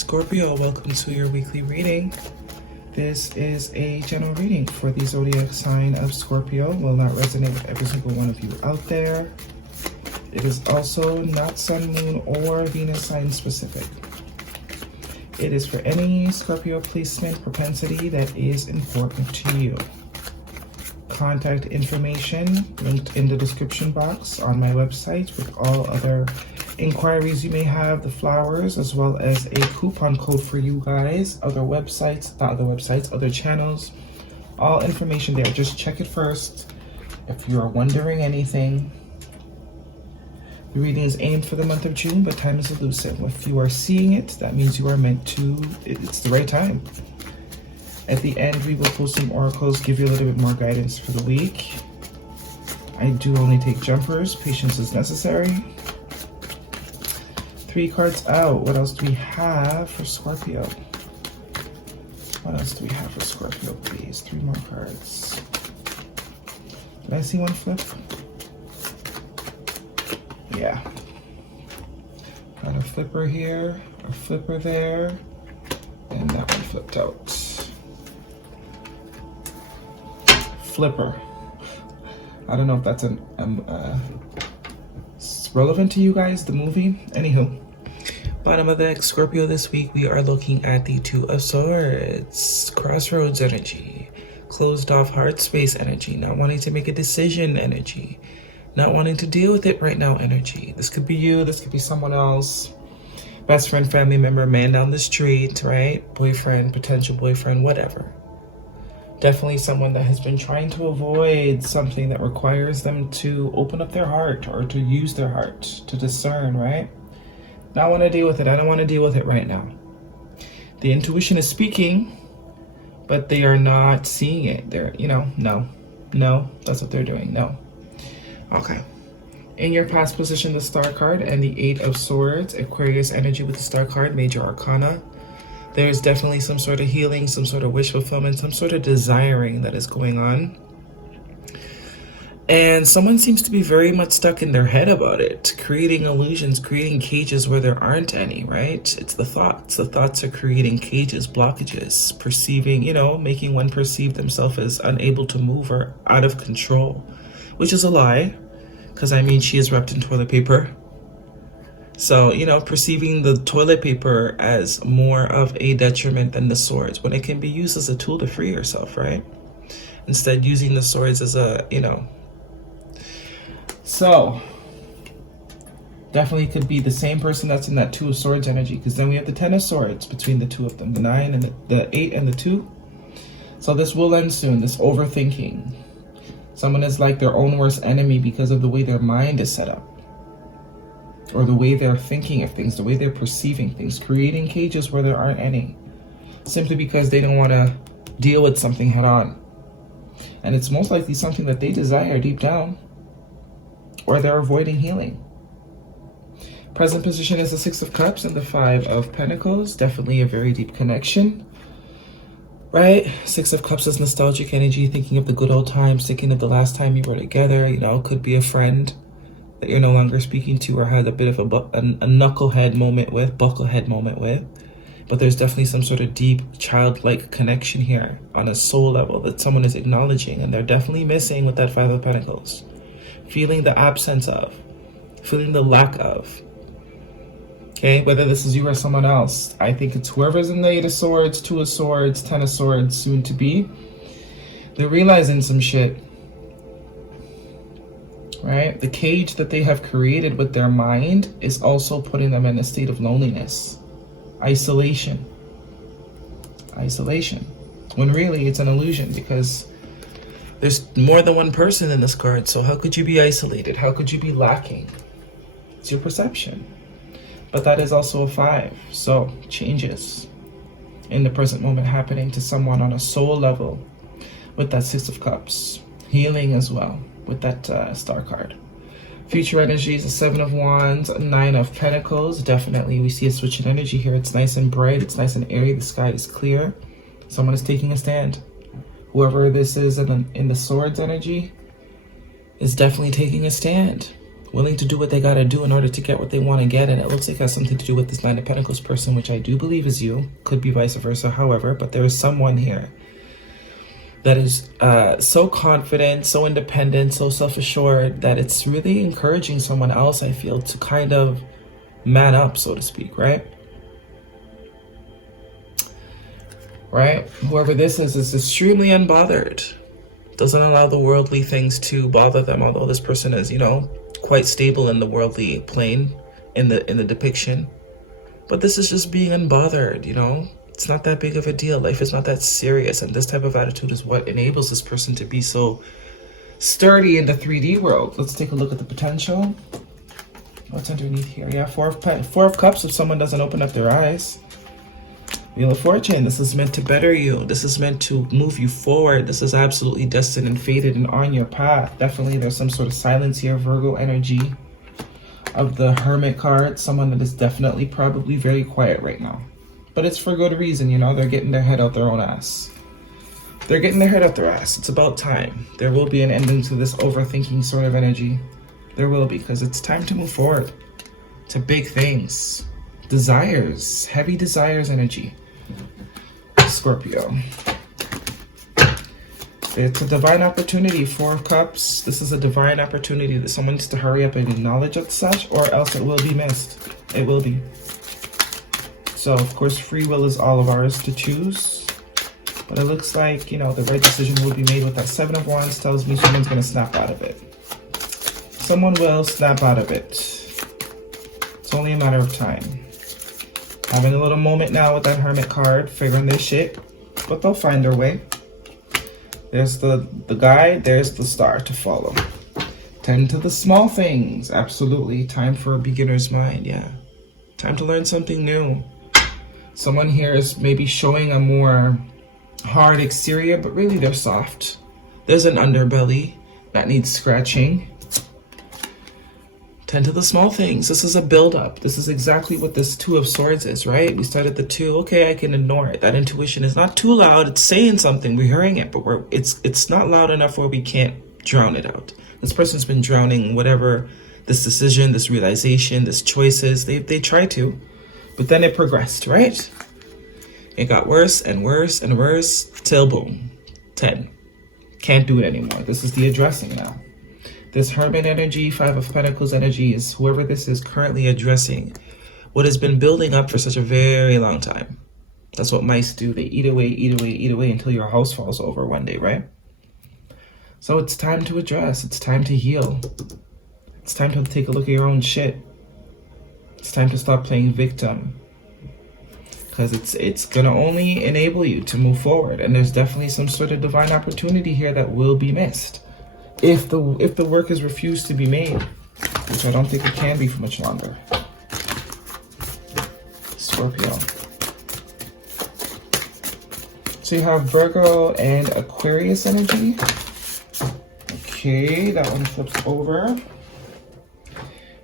Scorpio, welcome to your weekly reading. This is a general reading for the zodiac sign of Scorpio. Will not resonate with every single one of you out there. It is also not sun, moon, or Venus sign specific. It is for any Scorpio placement propensity that is important to you. Contact information linked in the description box on my website with all other inquiries you may have, the flowers, as well as a coupon code for you guys, other channels, all information there. Just check it first. If you're wondering anything, the reading is aimed for the month of June, but time is elusive. If you are seeing it, that means you are meant to, it's the right time. At the end, we will pull some oracles, give you a little bit more guidance for the week. I do only take jumpers. Patience is necessary. 3 cards out. What else do we have for Scorpio? What else do we have for Scorpio, please? 3 more cards. Did I see one flip? Yeah. Got a flipper here, a flipper there, and that one flipped out. Flipper. I don't know if that's relevant to you guys, the movie. Anywho, bottom of the deck, Scorpio, this week we are looking at the 2 of Swords, crossroads energy, closed off heart space energy, not wanting to make a decision energy, not wanting to deal with it right now energy. This could be you, this could be someone else, best friend, family member, man down the street, right? Boyfriend, potential boyfriend, whatever. Definitely someone that has been trying to avoid something that requires them to open up their heart or to use their heart to discern, right? Not want to deal with it. I don't want to deal with it right now. The intuition is speaking, but they are not seeing it. They're, no, that's what they're doing. No. Okay. In your past position, the Star card and the 8 of Swords, Aquarius energy with the Star card, Major Arcana. There's definitely some sort of healing, some sort of wish fulfillment, some sort of desiring that is going on. And someone seems to be very much stuck in their head about it, creating illusions, creating cages where there aren't any, right? It's the thoughts. The thoughts are creating cages, blockages, perceiving, making one perceive themselves as unable to move or out of control, which is a lie, because she is wrapped in toilet paper. So, perceiving the toilet paper as more of a detriment than the swords, when it can be used as a tool to free yourself, right? Instead, using the swords as a, So, definitely could be the same person that's in that 2 of Swords energy, because then we have the 10 of Swords between the 2 of them, the 9 and the 8 and the 2. So this will end soon, this overthinking. Someone is like their own worst enemy because of the way their mind is set up, or the way they're thinking of things, the way they're perceiving things, creating cages where there aren't any, simply because they don't want to deal with something head on. And it's most likely something that they desire deep down, or they're avoiding healing. Present position is the 6 of Cups and the 5 of Pentacles. Definitely a very deep connection, right? 6 of Cups is nostalgic energy, thinking of the good old times, thinking of the last time you were together. Could be a friend that you're no longer speaking to, or had a bit of a knucklehead moment with, bucklehead moment with. But there's definitely some sort of deep childlike connection here on a soul level that someone is acknowledging, and they're definitely missing with that 5 of Pentacles. Feeling the absence of, feeling the lack of. Okay, whether this is you or someone else. I think it's whoever's in the 8 of Swords, 2 of Swords, 10 of Swords, soon to be. They're realizing some shit. Right? The cage that they have created with their mind is also putting them in a state of loneliness, isolation, when really it's an illusion, because there's more than one person in this card. So how could you be isolated? How could you be lacking? It's your perception. But that is also a 5. So changes in the present moment happening to someone on a soul level with that 6 of Cups. Healing as well with that Star card. Future energies, the 7 of Wands, 9 of Pentacles. Definitely we see a switch in energy here. It's nice and bright. It's nice and airy. The sky is clear. Someone is taking a stand. Whoever this is in the Swords energy is definitely taking a stand. willing to do what they gotta do in order to get what they want to get. And it looks like it has something to do with this Nine of Pentacles person, which I do believe is you. Could be vice versa, however, but there is someone here that is so confident, so independent, so self-assured that it's really encouraging someone else, I feel, to kind of man up, so to speak, right? Right? Whoever this is extremely unbothered. Doesn't allow the worldly things to bother them, although this person is, you know, quite stable in the worldly plane in the depiction. But this is just being unbothered, you know? It's not that big of a deal. Life is not that serious, and this type of attitude is what enables this person to be so sturdy in the 3D world. Let's take a look at the potential. What's underneath here? Yeah, Four of Cups if someone doesn't open up their eyes. Wheel of Fortune, this is meant to better you. This is meant to move you forward. This is absolutely destined and fated and on your path. Definitely there's some sort of silence here. Virgo energy of the Hermit card. Someone that is definitely probably very quiet right now. But it's for good reason, you know. They're getting their head out their own ass. They're getting their head out their ass. It's about time. There will be an ending to this overthinking sort of energy. There will be, because it's time to move forward to big things. Desires, heavy desires energy. Scorpio. It's a divine opportunity. Four of Cups. This is a divine opportunity that someone needs to hurry up and acknowledge as such, or else it will be missed. It will be. So, of course, free will is all of ours to choose. But it looks like, you know, the right decision will be made with that Seven of Wands. Tells me someone's going to snap out of it. Someone will snap out of it. It's only a matter of time. Having a little moment now with that Hermit card, figuring their shit, but they'll find their way. There's the guide, there's the star to follow. Tend to the small things, absolutely. Time for a beginner's mind, yeah. Time to learn something new. Someone here is maybe showing a more hard exterior, but really they're soft. There's an underbelly that needs scratching. Tend to the small things. This is a build-up. This is exactly what this Two of Swords is, right? We started the two. Okay, I can ignore it. That intuition is not too loud. It's saying something. We're hearing it, but it's not loud enough where we can't drown it out. This person's been drowning whatever this decision, this realization, this choices. They tried to, but then it progressed, right? It got worse and worse and worse till boom, 10. Can't do it anymore. This is the addressing now. This Hermit energy, Five of Pentacles energy is whoever this is currently addressing what has been building up for such a very long time. That's what mice do. They eat away, eat away, eat away until your house falls over one day, right? So it's time to address. It's time to heal. It's time to take a look at your own shit. It's time to stop playing victim. Because it's going to only enable you to move forward. And there's definitely some sort of divine opportunity here that will be missed. If the work is refused to be made, which I don't think it can be for much longer. Scorpio. So you have Virgo and Aquarius energy. Okay, that one flips over.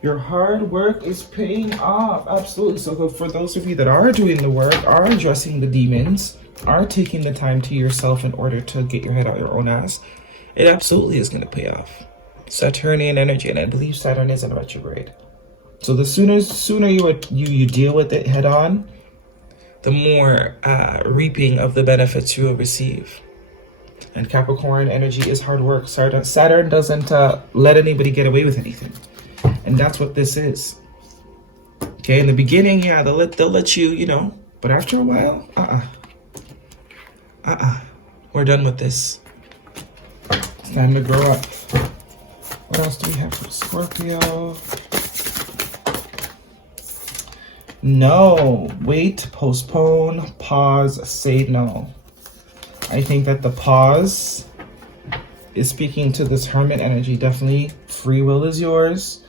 Your hard work is paying off. Absolutely. So for those of you that are doing the work, are addressing the demons, are taking the time to yourself in order to get your head out your own ass, it absolutely is going to pay off. Saturnian energy, and I believe Saturn is in retrograde. So the sooner you deal with it head on, the more reaping of the benefits you will receive. And Capricorn energy is hard work. Saturn doesn't let anybody get away with anything, and that's what this is. Okay, in the beginning, yeah, they'll let you, you know, but after a while, we're done with this. Time to grow up. What else do we have for Scorpio? No. Wait, postpone, pause, say no. I think that the pause is speaking to this Hermit energy. Definitely free will is yours.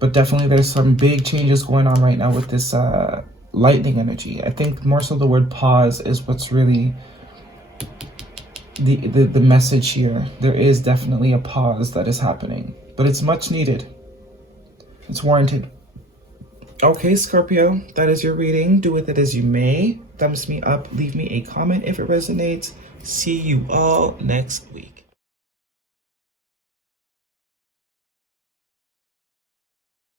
But definitely there's some big changes going on right now with this lightning energy. I think more so the word pause is what's really the message here. There is definitely a pause that is happening, but it's much needed. It's warranted. Okay, Scorpio, that is your reading. Do with it as you may. Thumbs me up, leave me a comment if it resonates. See you all next week.